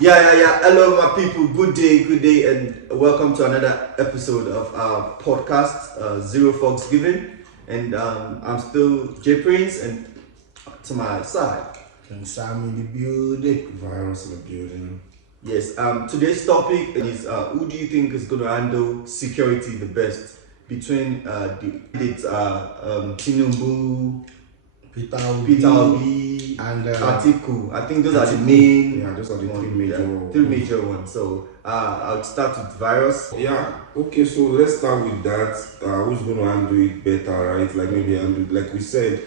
Yeah. Hello, my people. Good day, and welcome to another episode of our podcast, Zero Fox Giving. And I'm still J Prince, and to my side, Can Sam in the building? Virus in the building. yes. Today's topic is who do you think is going to handle security the best between the candidates Tinubu, Peter Obi, and Atiku. I think those are the main. Yeah, those are the ones, three major three major ones. So I'll start with Virus. Yeah, okay, so let's start with that. Who's going to handle it better, right? Like maybe handle, like we said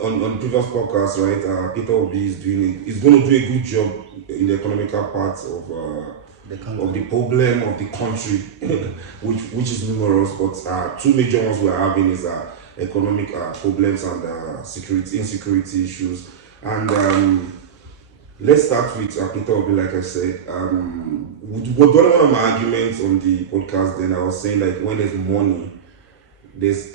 on previous podcasts, right? Peter Obi is doing it. He's going to do a good job in the economical parts of the problem of the country, which is numerous. But two major ones we're having is economic problems and insecurity issues. And let's start with Peter Obi. Like I said, one of my arguments on the podcast, then I was saying like when there's money, it's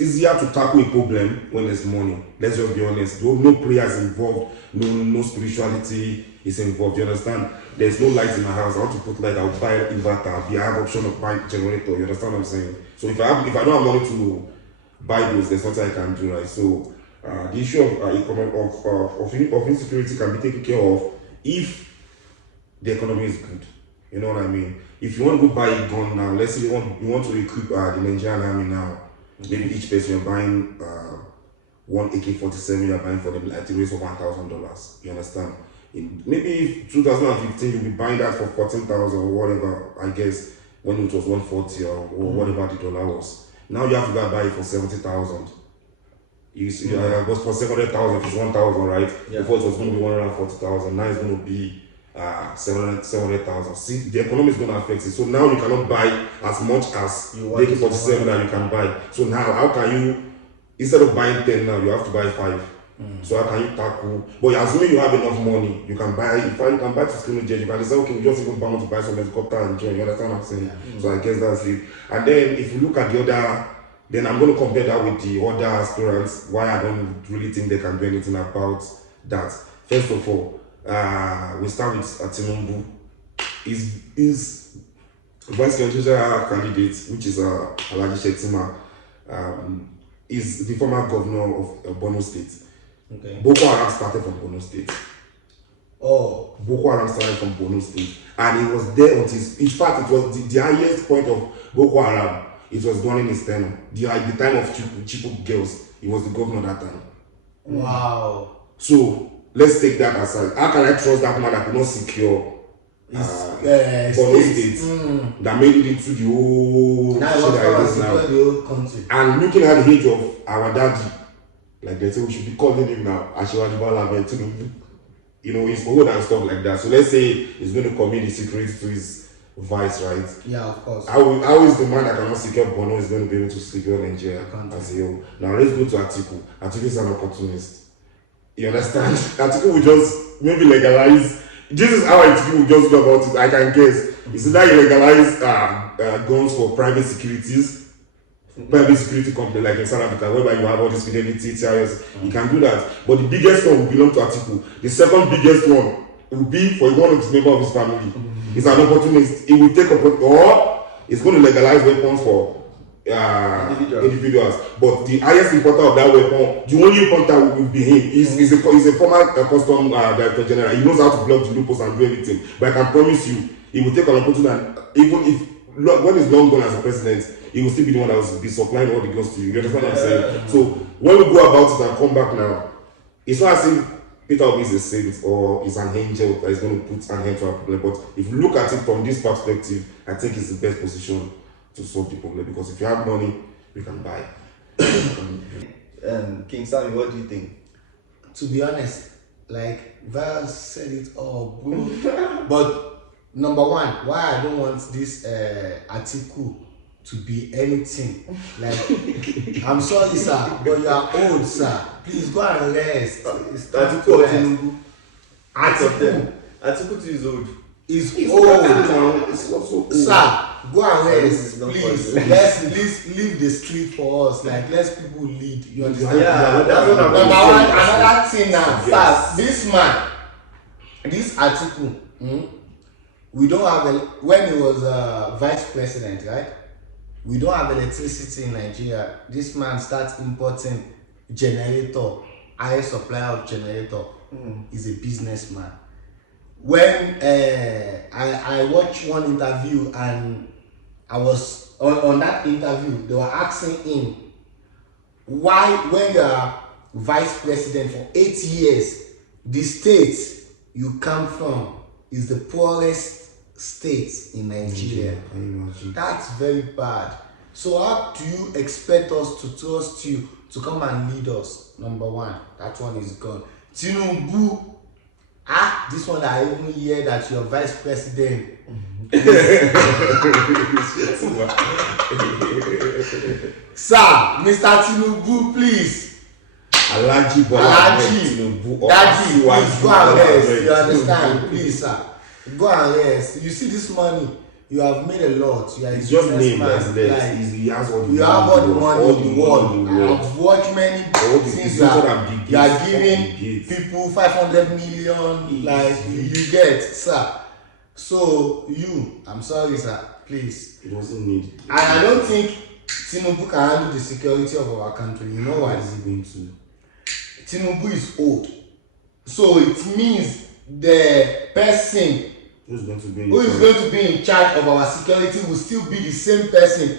easier to tackle a problem when there's money. Let's just be honest. No prayer is involved, no spirituality is involved. You understand? There's no light in my house. I want to put light, I'll buy inverter. I have option of buying generator. You understand what I'm saying? So if I don't have money to buy those, there's nothing I can do, right? So the issue of insecurity can be taken care of if the economy is good. You know what I mean? If you want to go buy a gun now, let's say you want to recruit the Nigerian army now, maybe each person you're buying one AK-47, you're buying for them at the rate of $1,000. You understand? Maybe 2015 you'll be buying that for 14,000 or whatever, I guess, when it was 140 or whatever the dollar was. Now you have to go buy it for 70,000. You see, but for 700,000 it's 1,000, right? Yeah. Before it was going to be 140,000. Now it's going to be 700,000. See, the economy is going to affect it. So now you cannot buy as much as the AK-47 that you can buy. So now how can you, instead of buying 10 now, you have to buy 5. So how can you tackle? But assuming you have enough money, you can buy. If you can buy to skill jet, you can say, okay, we just even want to buy some helicopter and join. You understand what I'm saying? So I guess that's it. And then if you look at the other, then I'm going to compare that with the other aspirants. Why I don't really think they can do anything about that. First of all, we start with Tinubu. His vice presidential candidate, which is Alhaji Shettima, is the former governor of Borno State. Okay. Boko Haram started from Borno State. Oh. Boko Haram started from Borno State. And it was there until, in fact, it was the highest point of Boko Haram. It was during his tenure. The time of Chibok girls, he was the governor that time. Wow. So, let's take that aside. How can I trust that man that could not secure Borno State that made it into the whole Now shit that it is the now? whole country. And looking at the age of our daddy, like they say we should be calling him now Asiwaju Bola Ahmed Tinubu. You know, he's old and stuff like that. So let's say he's going to commit the security to his vice, right? Yeah, of course. How is the man that cannot secure Borno is going to be able to secure Nigeria as a whole? Now let's go to Atiku. Atiku is an opportunist. You understand? Atiku will just maybe legalize. This is how Atiku will just go about it. I can guess. It's either you legalize guns for private security company like in South Africa, whereby you have all this fidelity, TIS, you can do that. But the biggest one will belong to Atiku. The second biggest one will be for one of his members of his family. He's an opportunist. He will take or he's going to legalize weapons for individuals. But the highest importer of that weapon, the only importer will be him. He's a former custom director general. He knows how to block the loopholes and do everything. But I can promise you, he will take an opportunity, and even if when he's long gone as a president, he will still be the one that will be supplying all the guns to you. You understand what I'm saying? So when we go about it and come back now, it's not as if Peter Obi is a saint or is an angel that is going to put an end to our problem. But if you look at it from this perspective, I think it's the best position to solve the problem, because if you have money, you can buy. King Sammy, what do you think? To be honest, like Val said it all, bro. But number one, why I don't want this Atiku to be anything. Like, I'm sorry, sir, but you are old, sir. Please go and rest. Atiku or Tinubu? Atiku too is old. He's It's old. It's not so old. Sir, go and This rest, is not please. possible. Let's leave the street for us. Like, let people lead. You understand? Yeah, that's what I'm Number saying. one, another thing now. Yes. This man, this article, we don't have when he was vice president, right? We don't have electricity in Nigeria. This man starts importing generator, highest supplier of generator. Is a businessman. When I watched one interview and I was on that interview, they were asking him why, when you are vice president for 8 years, the state you come from is the poorest state in Nigeria. That's very bad. So how do you expect us to trust you to come and lead us? Number one, that one is gone. Tinubu, this one I even hear that you're vice president. Sir, Mr. Tinubu, please. Alhaji Tinubu, Daddy, please go and rest. You understand? Please, sir, go and rest. You see this money, you have made a lot. You are it's just name, like, he has all the you have all the money in the world. I've watched many things you are giving people 500 million, like you get, sir. So I'm sorry, sir, please. It doesn't need. And I don't think Tinubu can handle the security of our country. You know why? What is he going to? Tinubu is old, so it means the person who is going to be in charge of our security will still be the same person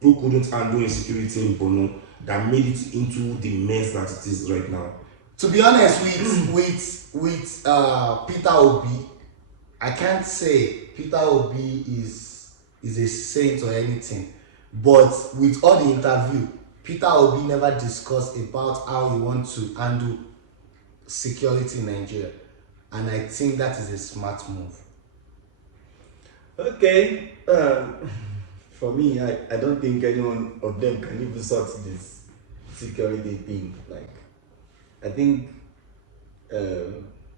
who couldn't handle insecurity in Borno, that made it into the mess that it is right now. To be honest with Peter Obi, I can't say Peter Obi is a saint or anything, but with all the interview, Peter Obi never discussed about how he wants to handle security in Nigeria, and I think that is a smart move. Okay, for me, I don't think any one of them can even sort this security thing. Like, I think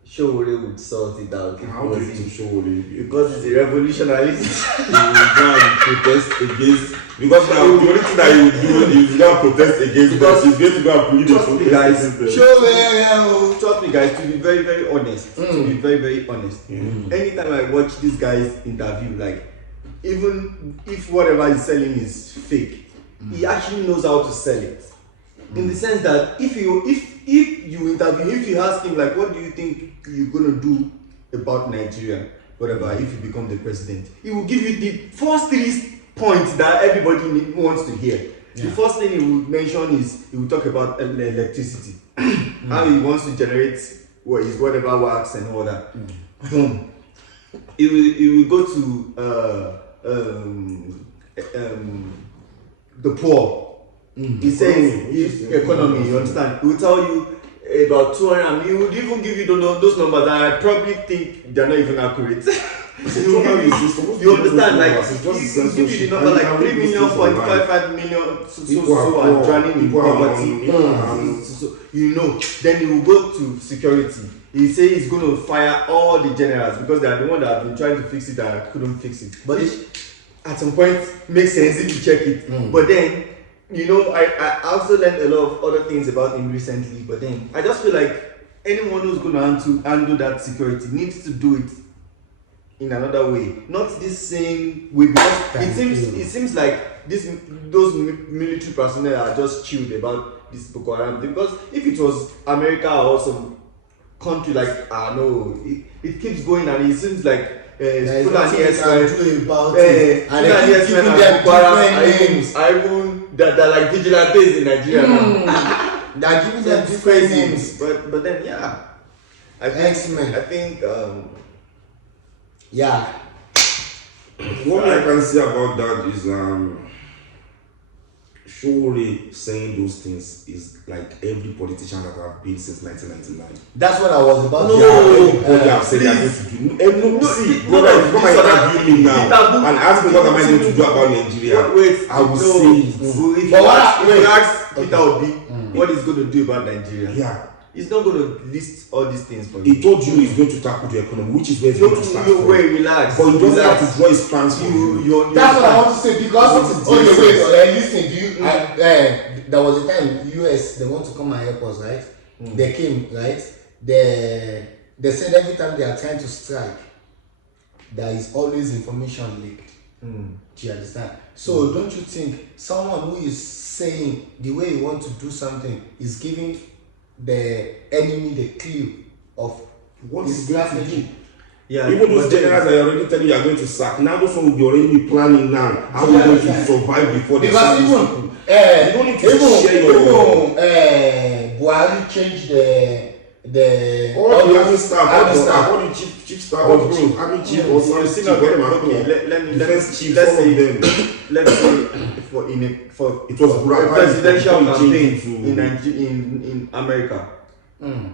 Showore would sort it out. How do you think Showore? Because he's a revolutionary. He will go and protest against. Because now the only thing that he will do is go and protest against. Because he's going to go and plead the trust me, guys. Trust me, guys. To be very, very honest. To be very, very honest. Anytime I watch this guy's interview, like, even if whatever he's selling is fake, he actually knows how to sell it. In the sense that if you interview, if you ask him like, what do you think you're gonna do about Nigeria, whatever, if you become the president, he will give you the first 3 points that everybody wants to hear. Yeah. The first thing he will mention is he will talk about electricity, how he wants to generate whatever works and all that. Boom. He will go to the poor. He says economy, you understand? He will tell you about 200, he would even give you those numbers that I probably think they're not even accurate. You understand? Like, he will give you the number like 3 million, 0.55 million, so and drowning in poverty. So, you know, then he will go to security. He says he's going to fire all the generals because they are the ones that have been trying to fix it and couldn't fix it. But at some point, makes sense if you check it. But then, you know, I also learned a lot of other things about him recently, but then I just feel like anyone who's going to handle that security needs to do it in another way, not this same way, because it seems like those military personnel are just chilled about this Boko Haram thing. Because if it was America or some country like it keeps going, and it seems like Fulani they're like vigilantes in Nigeria now. They're giving them different names. But then I think what I can say about that is Showore saying those things is like every politician that have been since 1999. That's what I was about to say. Have said they're going to do. See, brother, come and interview me now and ask me what am I going to do about Nigeria. Wait, I will say it. If you ask Peter Obi what he's going to do about Nigeria, he's not going to list all these things for you. He told you he's going to tackle the economy, which is where he's going to start from. Relax. But he doesn't have to draw his plans for you. That's what I want to say, because listen, there was a time US they want to come and help us, right? They came, right? The they said every time they are trying to strike, there is always information leaked. Do you understand? So don't you think someone who is saying the way he wants to do something is giving the enemy the clue of What his is going to strategy? do? Yeah, Even those but then- generals that are already telling you are going to sack, now those one will be already planning now how we're going to survive before they Because sack these even people. You don't need to share your Buhari changed the all the those army staff, all the chief staff, Oh, all the bro. chief army chief, You or see, some not chief, okay, let me defense chiefs, let's all of say them. let's say for It was a Buhari presidential that campaign changed it to- in America.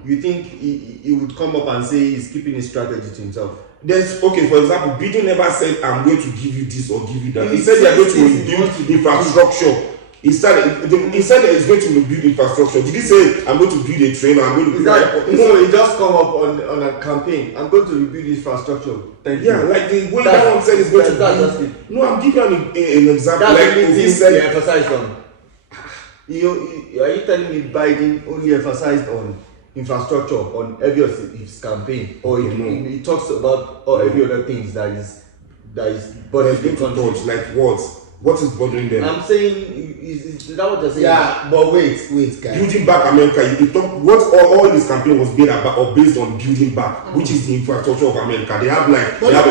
You think he would come up and say he's keeping his strategy to himself? There's okay, for example, Biden never said I'm going to give you this or give you that. He He said they are going says to things he wants to build infrastructure. He said that he's going to build infrastructure. Did he say I'm going to build a train or I'm going to Is build that a so? He just come up on a campaign. I'm going to rebuild infrastructure. Thank yeah, you. like the way That's- that one said is going to that's just build. it. No, I'm giving you an example. That's Like the only Obi thing said, he emphasized on. Are you telling me Biden only emphasized on infrastructure on every of his campaign, or Okay, no. he talks about every other things that is there's bothering going the to country? touch, like what? What is bothering them? I'm saying, is that what you're saying? Yeah, but wait, guys. Building back America. He talk what all his campaign was based about or based on building back, which is the infrastructure of America. They have like But they have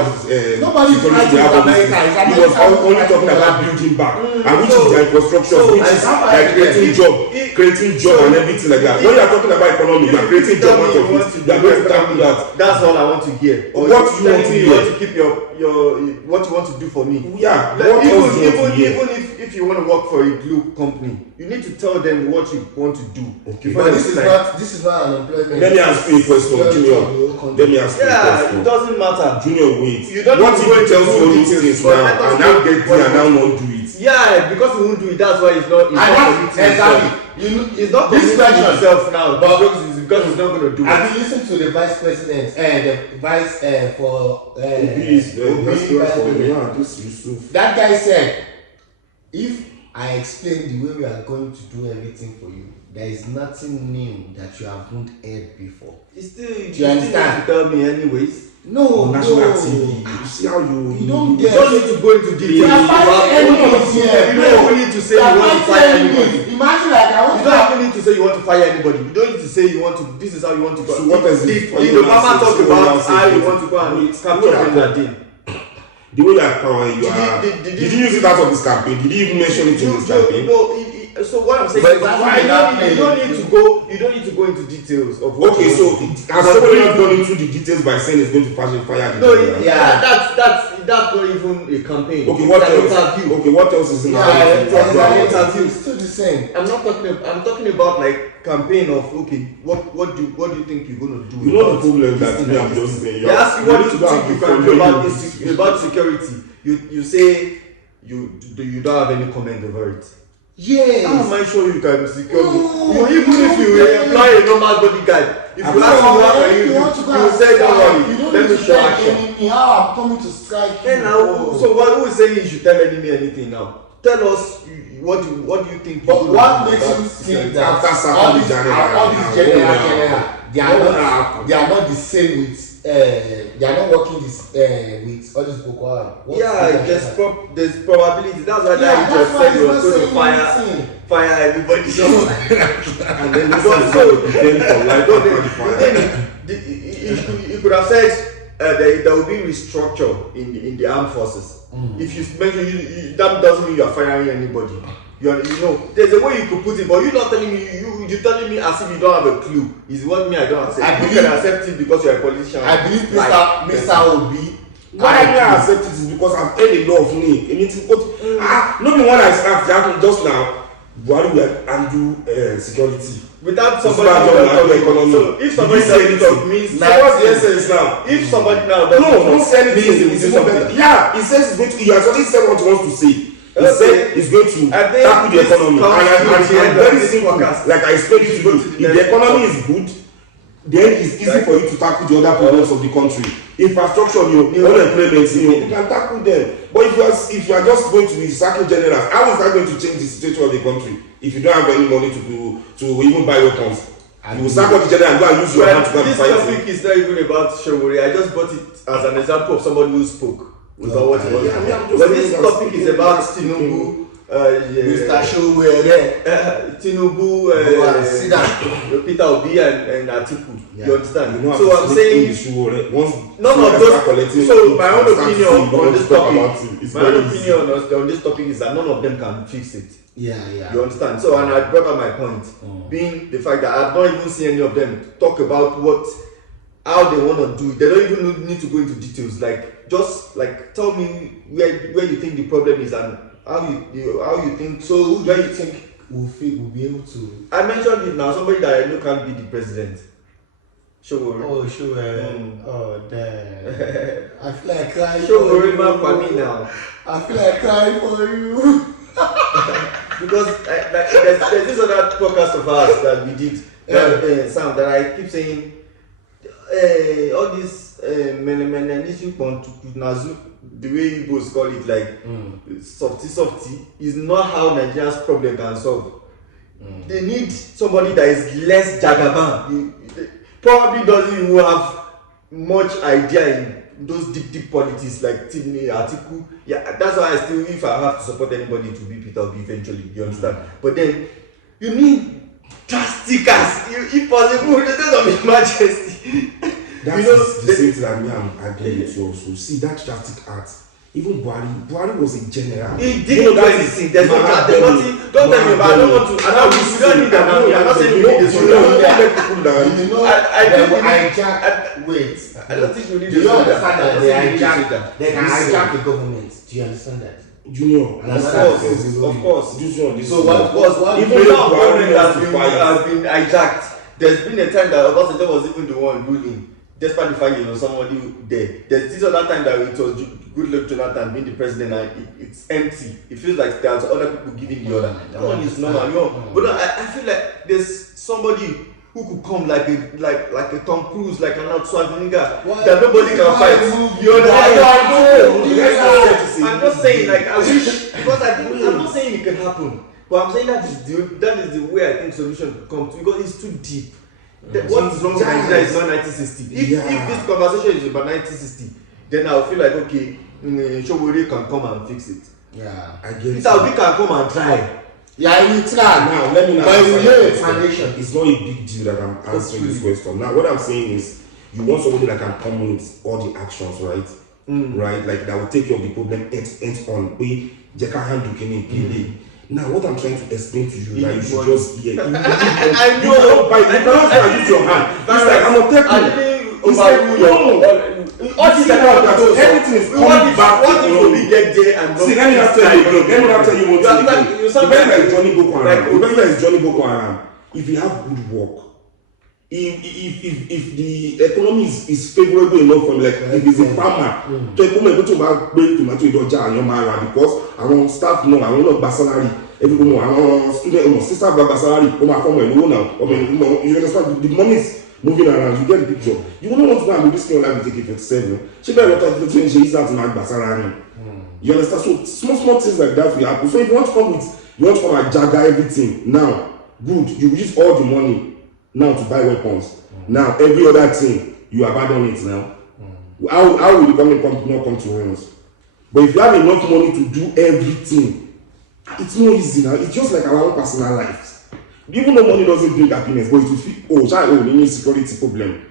nobody's security, fighting they have with all these America. things. It's He was America only fighting talking with about America. building back, and which so- is their infrastructure, so which I is have like idea. creating If- job, if- creating job so and everything like that. if- When you are talking about economy, you are creating job out of it. You are going to tackle that. That's all I want to hear. Or What you you want telling to me hear? you want to keep your what you want to do for me? Yeah, Like, what else do you want to hear? even if you want to work for a glue company, you need to tell them what you want to do. Okay. Before But they this is say, not an employment. Let me ask you a question, Junior. Let me ask you a yeah, question. it doesn't matter. Junior, wait. You don't What need if to go he into tells you all those details, things but now let us and now know get what there and you now want. not do it? Yeah, because he won't do it. That's why he's not. He's I not want committing exactly. himself. This He's not committing question. himself now But- because he's not going to do it. Have you listened to the vice president, the vice for Obi is Obi that's vice for president? yeah, this Yusuf. That guy said, if I explain the way we are going to do everything for you, there is nothing new that you haven't heard before. It's still, Do you understand? To tell me anyways. No, On national no. TV. You see how you don't You get don't need to go into We details. are fighting enemies here. You don't even need to say you want to fire anybody. Imagine like I want You to don't even need to say you want to fire anybody. You don't need to say you want to. This is how you want to go. So what is Did it? the Obama talk about how you Wait, want to go and wait, capture wait, Bin Laden? the way that you Did are he- did did you use it out of his campaign? Did he even mention it in his campaign? So what I'm saying But is, that's why not you don't need to go. You don't need to go into details of what. Okay, you so want to do. has somebody not gone into the details by saying it's going to fashion fire the No, general? Yeah. that's not even a campaign. Okay, what It's an else? interview. Okay, what else is in Yeah, our it's an interview. It's still the same. I'm talking about like campaign of what do you think you're gonna do? You know the about problem that this me I'm thing? just saying. They ask you what need you to go think and you can do defend about security. You say you don't have any comment over it. Yes. How am I sure you can secure me? No, Even if you employ a normal bodyguard, if you ask me what can you do, you will say don't worry, let me show action. How I'm coming to strike you. Then now, so who is saying you should tell enemy anything now? Tell us what do you think? But you what do makes about you think security? that After sacking all the these general, they are not the same with they are not working with all these Boko Haram? What's Yeah, the there's probability. That's why Yeah, that that's just why said he's you were not going to saying fire everybody. and then So- defend for life No, after the fire. you could have said there will be restructure in the armed forces. If you mention that doesn't mean you are firing anybody. You know, there's a way you could put it, but you're not telling me. You're telling me as if you don't have a clue. Is what me I don't accept. I You believe- can accept it because you're a politician. I believe Like, Mr. Obi. Why do I accept it is because I've heard a lot of me. And it's not the one I start just now. Buhari will handle security. Without So somebody start doesn't doing talk, economy. so if somebody Did you say doesn't talk anything? means So what's the essence now? if somebody now doesn't No, don't talk, say anything. means he will It's do not something. better. Yeah, he says he's going to. He has already said what he wants to say. He Okay. said he's going to I think tackle the this economy. comes And to the end I'm of very this simple. podcast. Like I explained to We should go you, to the if the next economy topic. is good, then it's easy for you to tackle the other problems of the country. Infrastructure, unemployment, you can tackle them. But if you are just going to be sacking generals, how is that going to change the situation of the country if you don't have any money to even buy weapons? You will start up each other and go and use your hand to go and This fight topic is not even about Showore. I just brought it as an example of somebody who spoke about what he was. But this topic is about Tinubu. Mr. Showore, Tinubu, sit down. Peter Obi and Atiku. Yeah. You understand? You know, So I'm saying none of those. So my own opinion on this topic, on this topic is that none of them can fix it. Yeah. You understand? So, and I brought up my point, being the fact that I've not even seen any of them talk about how they want to do it. They don't even need to go into details. Like, just like tell me where you think the problem is and how you think. So, Who do you think will be able to? I mentioned it now. Somebody that I know can be the president. Showore. Oh, sure. Oh, damn. I feel like crying for Showore you. man for me now. I feel like crying for you. Because there's this other podcast of ours that we did, Sam, that I keep saying, all this the way Igbos call it, like softy, is not how Nigeria's problem can solve. They need somebody that is less jagaban. Probably doesn't even have much idea in those deep politics like Tinubu, Atiku. Yeah, that's why I still, if I have to support anybody, to be Peter Obi eventually. You understand? But then you need drastic as if possible in the state of emergency. That's the same thing that me I'm agreeing with you also. See that drastic act. Even Buhari was a general. He didn't do anything. There's no doubt. Don't tell me about. I don't want to. We don't need that. I'm not saying we need this. Wait. I don't think we need Do this. you understand that they can hijack the government? Do you understand that? Junior, Of course. Junior, this So what? Even now, government has been hijacked. There's been a time that Obasanjo was even the one ruling. Despite the fact somebody there. There's this other time that it was Goodluck Jonathan being the president and it's empty. It feels like there's other people giving the order. That one is normal. But I feel like there's somebody who could come like a Tom Cruise, like an Schwarzenegger, that nobody can fight. You understand? I'm just saying, like, I wish, because I'm not saying it can happen, but I'm saying that is the way I think solution could come to, because it's too deep. What is wrong with Nigeria is not 1960. If this conversation is about 1960, then I'll feel like, okay, Showore can come and fix it. Yeah, I get it. Peter Obi can come and try. Yeah, you try. Now, let me But you answer lay a your foundation. It's not a big deal that I'm answering this question. Now, what I'm saying is, you want somebody that can come with all the actions, right? Right? Like, that will take care of the problem end on. Now, what I'm trying to explain to you, that you should just hear. I know. You cannot use your hand. It's like, I'm not taking. It's like, everything is coming back. What if we get there and see, let me not tell you one thing. The person is Johnny Boko Haram. If you have good work, if the economy is favorable enough for me, like if he's a farmer, to come and go to buy tomato idoja and your mara because our staff know I want not salary. Everybody know our student sister gba salary. Come and farmer you know. You understand? The money is moving around. You get the picture. You don't want to go and do this thing like we take it for 7. She better not to change. She is out to my salary. You understand? So small things like that will happen. So if you want to come and jagger everything now, good. You use all the money now to buy weapons. Now every other thing you abandon it now. How will the government not come to ruins? But if you have enough money to do everything, it's not easy now. It's just like our own personal lives. Even though money doesn't bring happiness, but it will feel, you need security problem.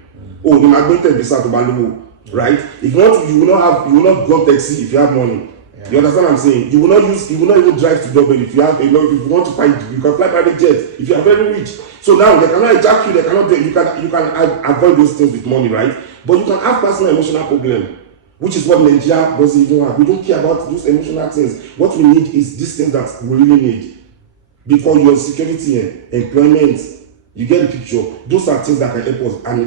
The magnetic visa to Baluwo, right? If you want to, you will not go taxi if you have money. Yeah. You understand what I'm saying? You will not even drive to Dublin if you have if you want to fight, you can fly private jet if you are very rich. So now they cannot hijack you, they cannot do, you can avoid those things with money, right? But you can have personal emotional problem, which is what Nigeria doesn't even have. We don't care about those emotional things. What we need is these things that we really need. Because your security and employment, you get the picture. Those are things that can help us, and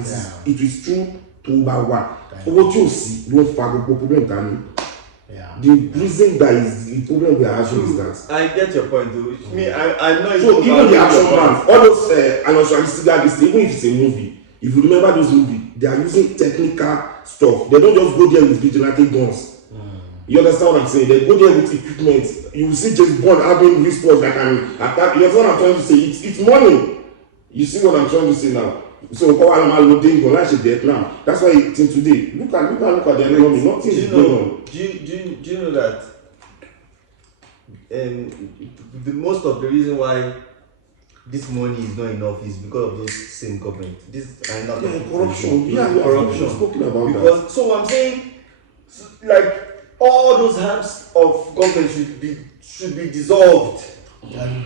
it is true to one. What you see, don't forget the problem, Danny. The reason that is the problem we are having is that I get your point though. I know. So even the action plans, all those analysts, even if it's a movie, if you remember those movies, they are using technical stuff. They don't just go there with vigilante guns. You understand what I'm saying? They go there with equipment. You will see James Bond having wristwatch that can attack. You understand what I'm trying to say? It's money. You see what I'm trying to say now? So now. That's why till today, look at the economy. Nothing is going on. Do you know that the most of the reason why this money is not enough is because of those same government. This are not corruption. Corruption. Spoken about because that. so I'm saying, like all those arms of government should be dissolved,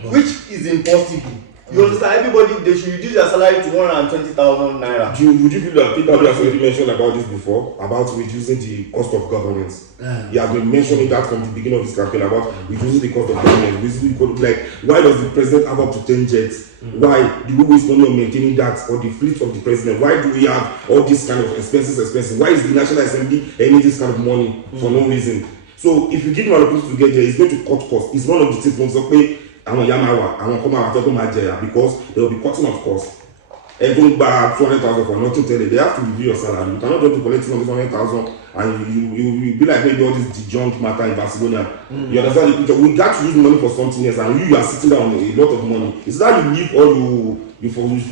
which is impossible. You understand? Everybody, they should reduce their salary to 120,000 naira. Would you feel that Peter has already mentioned about this before, about reducing the cost of governance? He has been mentioning that from the beginning of his campaign about reducing the cost of governance. Basically, like, why does the president have up to 10 jets? Why do we waste money on maintaining that, or the fleet of the president? Why do we have all this kind of expenses? Why is the National Assembly earning this kind of money for no reason? So if you give him an opportunity to get there, it's going to cut costs. It's one of the things okay. Àwọn ìyá máa wà, àwọn kan máa wà tó máa jẹyà because they will be cutting off costs. Ẹ tó ń gba 200,000 for nothing tell they have to review your salary. You cannot just be collecting on 200,000 and you be like maybe all this junk matter in Barcelona. You understand the picture? We got to use money for something else, and you are sitting there on a lot of money. It's that you leave or you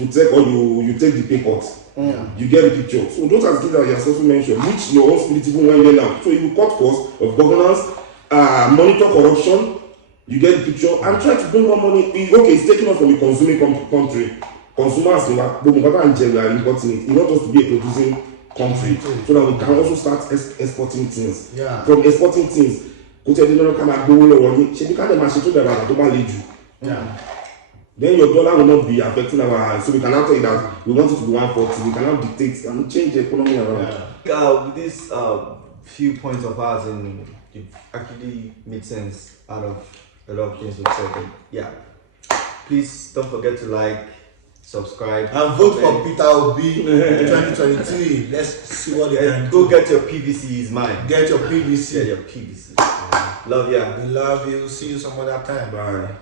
take or you take the pay cut. You get the picture. So those are things that you have also mentioned, which your own spirit even went there now. So you cut costs of governance, monitor corruption. You get the picture, and try to bring more money. Okay, it's taking us from a consuming country. Consumers, we are importing it. We want us to be a producing country so that we can also start exporting things. Yeah. From exporting things, then your dollar will not be affecting our. So we can now tell you that we want it to be 140. We cannot dictate and change the economy around. With this few points of ours, and it actually made sense out of a lot of things we've said. And yeah, please don't forget to like, subscribe, and vote for Peter Obi in 2023. Let's see what they can go do. get your PVC. Is mine. Get your PVC. Get your PVC. Love ya. We love you. See you some other time. Bye.